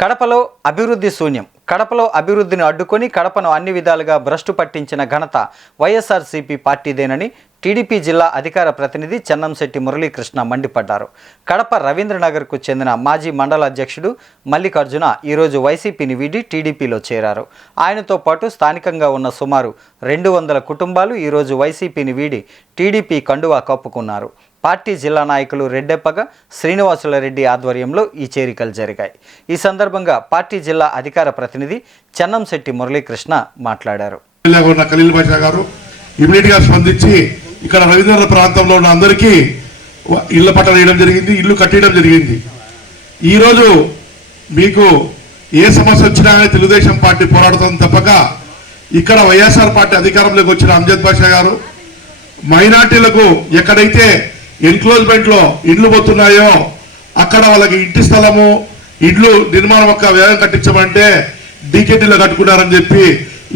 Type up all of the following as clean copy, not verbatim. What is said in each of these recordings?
కడపలో అభివృద్ధి శూన్యం. కడపలో అభివృద్ధిని అడ్డుకొని కడపను అన్ని విధాలుగా భ్రష్టు పట్టించిన ఘనత వైఎస్ఆర్సీపీ పార్టీదేనని టీడీపీ జిల్లా అధికార ప్రతినిధి చెన్నంశెట్టి మురళీకృష్ణ మండిపడ్డారు. కడప రవీంద్రనగర్కు చెందిన మాజీ మండల అధ్యక్షుడు మల్లికార్జున ఈరోజు వైసీపీని వీడి టీడీపీలో చేరారు. ఆయనతో పాటు స్థానికంగా ఉన్న సుమారు 200 కుటుంబాలు ఈరోజు వైసీపీని వీడి టీడీపీ కండువా కప్పుకున్నారు. పార్టీ జిల్లా నాయకులు రెడ్డెప్పగ, శ్రీనివాసులరెడ్డి ఆధ్వర్యంలో ఈ చేరికలు జరిగాయి. ఈ సందర్భంగా పార్టీ జిల్లా అధికార ప్రతినిధి చెన్నంశెట్టి మురళీకృష్ణ మాట్లాడారు. ఖలీల్ బాషా గారు ఇమీడియట్ గా స్పందించి ఇక్కడ రవీంద్ర ప్రాంతంలో ఉన్న అందరికీ ఇళ్ల పట్టాలు వేయడం జరిగింది, ఇల్లు కట్టేయడం జరిగింది. ఈరోజు మీకు ఏ సమస్య వచ్చినా తెలుగుదేశం పార్టీ పోరాడుతుంది తప్పక ఇక్కడ వైఎస్ఆర్ పార్టీ అధికారంలోకి వచ్చిన అంజద్ బాషా గారు మైనార్టీలకు ఎక్కడైతే ఎన్క్లోజ్మెంట్ లో ఇండ్లు పోతున్నాయో అక్కడ వాళ్ళకి ఇంటి స్థలము ఇండ్లు నిర్మాణం యొక్క వ్యయం కట్టించమంటే డీకేటీలో కట్టుకున్నారని చెప్పి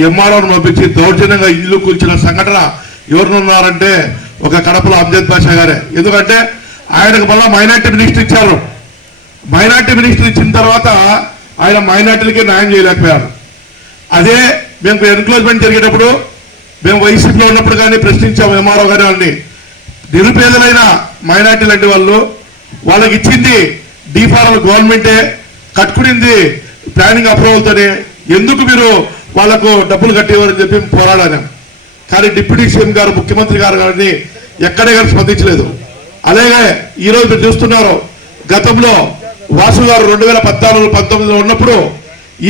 ఎంఆర్ఓను పంపించి దౌర్జన్యంగా ఇల్లు కూల్చిన సంఘటన ఎవరున్నారంటే ఒక కడపలో అంజద్ బాషా గారే. ఎందుకంటే ఆయనకు మళ్ళా మైనార్టీ మినిస్టర్ ఇచ్చారు. మైనార్టీ మినిస్టర్ ఇచ్చిన తర్వాత ఆయన మైనార్టీలకే న్యాయం చేయలేకపోయారు. అదే మేము ఎన్క్లోజ్మెంట్ జరిగేటప్పుడు మేము వైసీపీలో ఉన్నప్పుడు కానీ ప్రశ్నించాము ఎంఆర్ఓ గారి వాళ్ళని. నిరుపేదలైన మైనార్టీ లాంటి వాళ్ళు వాళ్ళకి ఇచ్చింది డీఫారాలు గవర్నమెంటే, కట్టుకునింది ప్లానింగ్ అప్రూవల్తోనే, ఎందుకు మీరు వాళ్లకు డబ్బులు కట్టేవారని చెప్పి పోరాడాను. కానీ డిప్యూటీ సీఎం గారు ముఖ్యమంత్రి గారు గారిని ఎక్కడే కానీ స్పందించలేదు. అలాగే ఈరోజు మీరు చూస్తున్నారు, గతంలో వాసు గారు 2014-19లో ఉన్నప్పుడు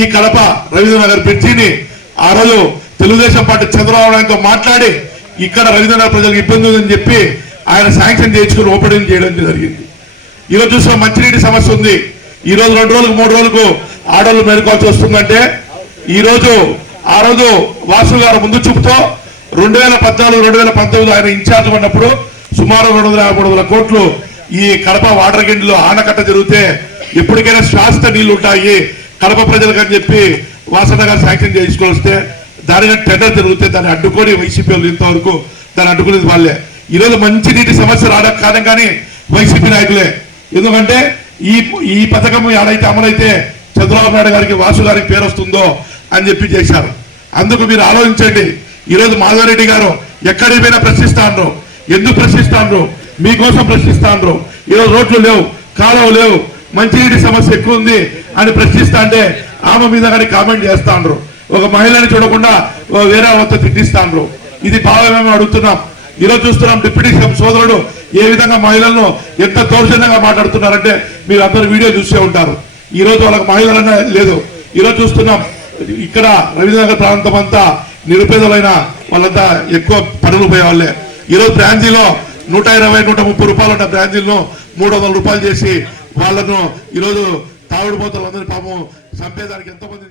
ఈ కడప రవీంద్రనగర్ బ్రిడ్జిని ఆ రోజు తెలుగుదేశం పార్టీ చంద్రబాబు నాయుడుతో మాట్లాడి ఇక్కడ రవీంద్రనగర్ ప్రజలకు ఇబ్బంది ఉందని చెప్పి ఆయన శాంక్షన్ చేయించుకుని ఓపెనింగ్ చేయడం జరిగింది. ఈరోజు చూసిన మంచినీటి సమస్య ఉంది. ఈ రోజు 2 రోజులకు 3 రోజులకు ఆర్డర్లు మేలుకోవాల్సి వస్తుందంటే ఆ రోజు వాసు గారు ముందు చూపుతో 2014-2019 ఆయన ఇన్ఛార్జ్ ఉన్నప్పుడు సుమారు 250-300 కోట్లు ఈ కడప వాటర్ గిండ్లో ఆనకట్ట జరిగితే ఎప్పటికైనా శాశ్వత నీళ్లు ఉంటాయి కడప ప్రజలకు అని చెప్పి వాసన్న గారు శాంక్షన్ చేయించుకొని వస్తే దానిగా టెండర్ జరిగితే దాన్ని అడ్డుకొని వైసీపీ వాళ్ళు ఇంతవరకు దాన్ని అడ్డుకునేది వాళ్ళే. ఈరోజు మంచి నీటి సమస్య రావడం కారణం కానీ వైసీపీ నాయకులే. ఎందుకంటే ఈ పథకం ఎక్కడైతే అమలైతే చంద్రబాబు నాయుడు గారికి వాసు గారికి పేరు వస్తుందో అని చెప్పి చేశారు. అందుకు మీరు ఆలోచించండి. ఈరోజు మాధవరెడ్డి గారు ఎక్కడికి పోయినా ప్రశ్నిస్తాండ్రు. ఎందుకు ప్రశ్నిస్తాండ్రు? మీకోసం ప్రశ్నిస్తాండ్రు. ఈరోజు రోడ్లు లేవు, కాలువ లేవు, మంచినీటి సమస్య ఎక్కువ ఉంది అని ప్రశ్నిస్తా అంటే ఆమె మీద కానీ కామెంట్ చేస్తాండ్రు. ఒక మహిళని చూడకుండా వేరే వాళ్ళతో తిట్టిస్తాండ్రు. ఇది భావమేమో అడుగుతున్నాం. ఈరోజు చూస్తున్నాం డిప్యూటీ సీఎం సోదరుడు ఏ విధంగా మహిళలను ఎంత దౌర్జన్యంగా మాట్లాడుతున్నారంటే మీరు అందరూ వీడియో చూసే ఉంటారు. ఈ రోజు వాళ్ళకి మహిళలన్నా లేదు. ఈరోజు చూస్తున్నాం ఇక్కడ రవీంద్రనగర్ ప్రాంతం అంతా నిరుపేదలైన వాళ్ళంతా ఎక్కువ పనులు పోయే వాళ్ళే. ఈరోజు బ్రాంచీలో 120-130 రూపాయలు ఉన్న బ్రాంచీలను 300 రూపాయలు చేసి వాళ్ళను ఈరోజు తాగుడుపోతులందరినీ పాపం చంపేదానికి ఎంతో మంది